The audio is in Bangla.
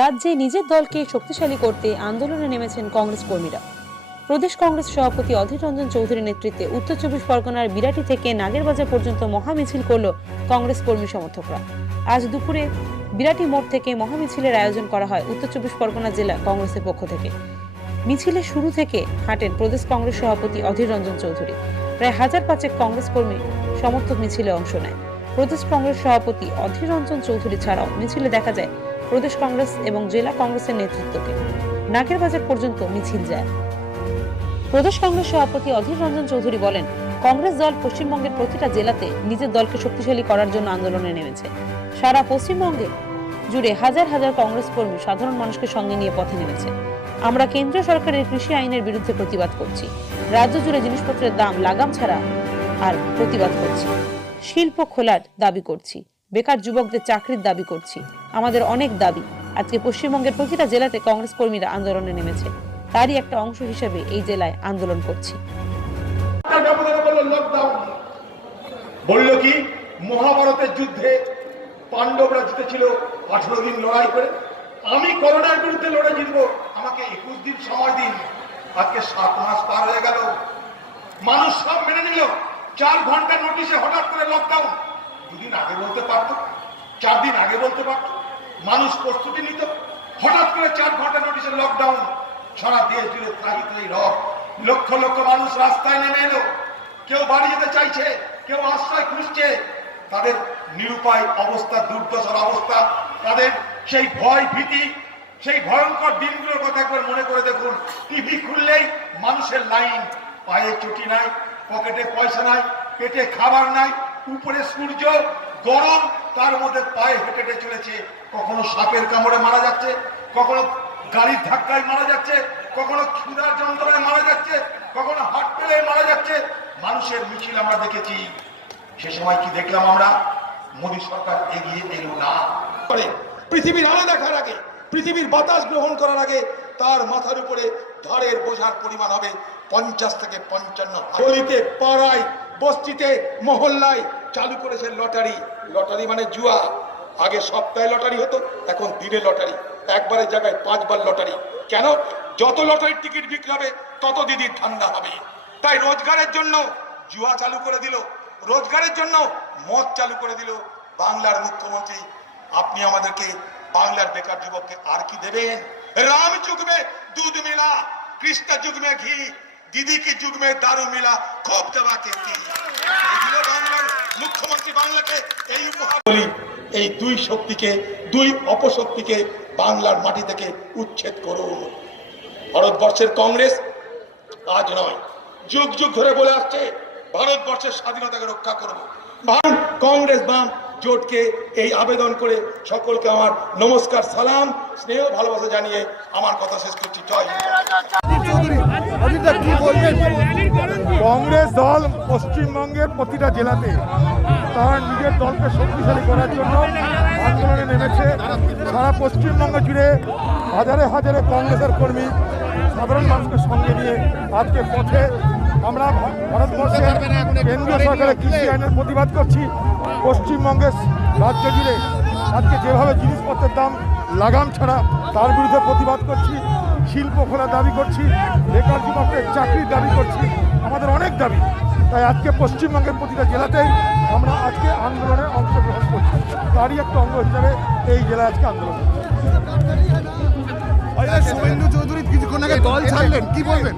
রাজ্যে নিজের দলকে শক্তিশালী করতে আন্দোলনে নেমেছেন কংগ্রেস কর্মীরা। প্রদেশ কংগ্রেস সভাপতি অধীর রঞ্জন চৌধুরীর নেতৃত্বে উত্তর চব্বিশ পরগনার বিরাটি থেকে নাগেরবাজার পর্যন্ত মহামিছিল করল কংগ্রেস কর্মী সমর্থকরা। আজ দুপুরে বিরাটি মোড় থেকে মহামিছিলের আয়োজন করা হয় উত্তর চব্বিশ পরগনা জেলা কংগ্রেসের পক্ষ থেকে। মিছিলের শুরু থেকে হাঁটেন প্রদেশ কংগ্রেস সভাপতি অধীর রঞ্জন চৌধুরী। প্রায় হাজার পাঁচেক কংগ্রেস কর্মী সমর্থক মিছিলে অংশ নেয়। প্রদেশ কংগ্রেস সভাপতি অধীর রঞ্জন চৌধুরী ছাড়াও মিছিলে দেখা যায় প্রদেশ কংগ্রেস এবং জেলা কংগ্রেসের নেতৃত্বকে। নাগেরবাজার পর্যন্ত মিছিল যায়। প্রদেশ কংগ্রেস সভাপতি অধীর রঞ্জন চৌধুরী বলেন, কংগ্রেস দল পশ্চিমবঙ্গের প্রতিটা জেলাতে নিজের দলকে শক্তিশালী করার জন্য আন্দোলনে নেমেছে। সারা পশ্চিমবঙ্গে জুড়ে হাজার হাজার কংগ্রেস কর্মী সাধারণ মানুষকে সঙ্গে নিয়ে পথে নেমেছে। আমরা কেন্দ্রীয় সরকারের কৃষি আইনের বিরুদ্ধে প্রতিবাদ করছি। রাজ্য জুড়ে জিনিসপত্রের দাম লাগাম ছাড়া আর প্রতিবাদ করছি। শিল্প খোলার দাবি করছি। বেকার যুবকদের চাকরির দাবি করছি। আমাদের অনেক দাবি। আজকে পশ্চিমবঙ্গের প্রতিটা জেলাতে কংগ্রেস কর্মীরা আন্দোলনে নেমেছে। তারই একটা অংশ হিসেবে এই জেলায় আন্দোলন করছি। বলল কি, মহাভারতের যুদ্ধে পাণ্ডবরা জিতেছিল, আঠারো দিন লড়াই করে। আমি করোনার বিরুদ্ধে লড়ে জিতবো, আমাকে একুশ দিন সময় দিন। আজকে সাত মাস পার হয়ে গেল। মানুষ সব মেনে নিল, চার ঘণ্টা নোটিশে হঠাৎ করে লকডাউন দুদিন আগে বলতে পারতো চার দিন আগে বলতে পারতো। মানুষ প্রস্তুতি নিত। হঠাৎ করে চার ঘণ্টা নোটিশে লকডাউন সারা দেশ জুড়ে ত্রাহি ত্রাহি রব লক্ষ লক্ষ মানুষ রাস্তায় নেমে এলো। কেউ বাড়ি যেতে চাইছে, কেউ আশ্রয় খুঁজছে। তাদের নিরুপায় অবস্থা, দুর্দশার অবস্থা, তাদের সেই ভয় ভীতি, সেই ভয়ঙ্কর দিনগুলোর কথা একবার মনে করে দেখুন। টিভি খুললেই মানুষের লাইন, পায়ে চুটি নাই, পকেটে পয়সা নাই, পেটে খাবার নাই উপরে সূর্য, গরম, তার মধ্যে পায়ে হেঁটে হেঁটে চলেছে। কখনো সাপের কামড়ে মারা যাচ্ছে, কখনো গাড়ির ধাক্কায় মারা যাচ্ছে, কখনো ক্ষুধার যন্ত্রণায় মারা যাচ্ছে, কখনো হাট পেলে মারা যাচ্ছে। মানুষের মিছিল আমরা দেখেছি। সে সময় কি দেখলাম আমরা? মোদী সরকার এগিয়ে এলো না। পৃথিবীর আলো দেখার আগে, পৃথিবীর বাতাস গ্রহণ করার আগে তার মাথার উপরে ধরের বোঝার পরিমাণ হবে পঞ্চাশ থেকে পঞ্চান্ন গলিতে, পাড়ায়, বস্তিতে, মহল্লায় চালু করেছে লটারি। লটারি মানে জুয়া। আগে সপ্তাহে লটারি হতো, এখন দিনে লটারি। একবারের জায়গায় পাঁচবার লটারি। কেন? যত লটারির টিকিট বিক্রি হবে, তত দিদির ঠান্ডা হবে। তাই রোজগারের জন্য জুয়া চালু করে দিল। রোজগারের জন্য মদ চালু করে দিল। বাংলার মুখ্যমন্ত্রী, আপনি আমাদেরকে বাংলার বেকার যুবককে আর কি দেবেন? রাম যুগ মে দুধ মিলা, কৃষ্ণ যুগ মে ঘি দিদি কি যুগ মে দারু মিলা খুব দেওয়া বাংলার মুখ্যমন্ত্রী বাংলাকে এই উপহার বলি এই দুই শক্তিকে দুই অপশক্তিকে বাংলার মাটি থেকে উচ্ছেদ করুন। ভারতবর্ষের কংগ্রেস আজ নয়। যুগ যুগ ধরে বলে আসছে ভারতবর্ষের স্বাধীনতাকে রক্ষা করব। ভারত কংগ্রেস বাম জোটকে এই আবেদন করে সকলকে আমার নমস্কার সালাম স্নেহ ভালোবাসা জানিয়ে আমার কথা শেষ করছি। জয় হিন্দ। কংগ্রেস দল পশ্চিমবঙ্গের প্রতিটা জেলাতে তার নিজের দলকে শক্তিশালী করার জন্য আন্দোলনে নেমেছে। সারা পশ্চিমবঙ্গ জুড়ে হাজারে হাজারে কংগ্রেসের কর্মী সাধারণ মানুষকে সঙ্গে নিয়ে আজকে পথে আমরা ভারতবর্ষের কেন্দ্রীয় সরকারের কৃষি আইনের প্রতিবাদ করছি। পশ্চিমবঙ্গের রাজ্য জুড়ে আজকে যেভাবে জিনিসপত্রের দাম লাগাম ছাড়া তার বিরুদ্ধে প্রতিবাদ করছি। শিল্প খোলা দাবি করছি, বেকার যুবকদের চাকরির দাবি করছি, আমাদের অনেক দাবি। তাই আজকে পশ্চিমবঙ্গের প্রতিটা জেলাতেই আমরা আজকে আন্দোলনে অংশগ্রহণ করছি। তারই একটা অঙ্গ হিসাবে এই জেলায় আজকে আন্দোলন করছি। শুভেন্দু চৌধুরী কিছুক্ষণ আগে দল ছাড়লেন, কি বলবেন?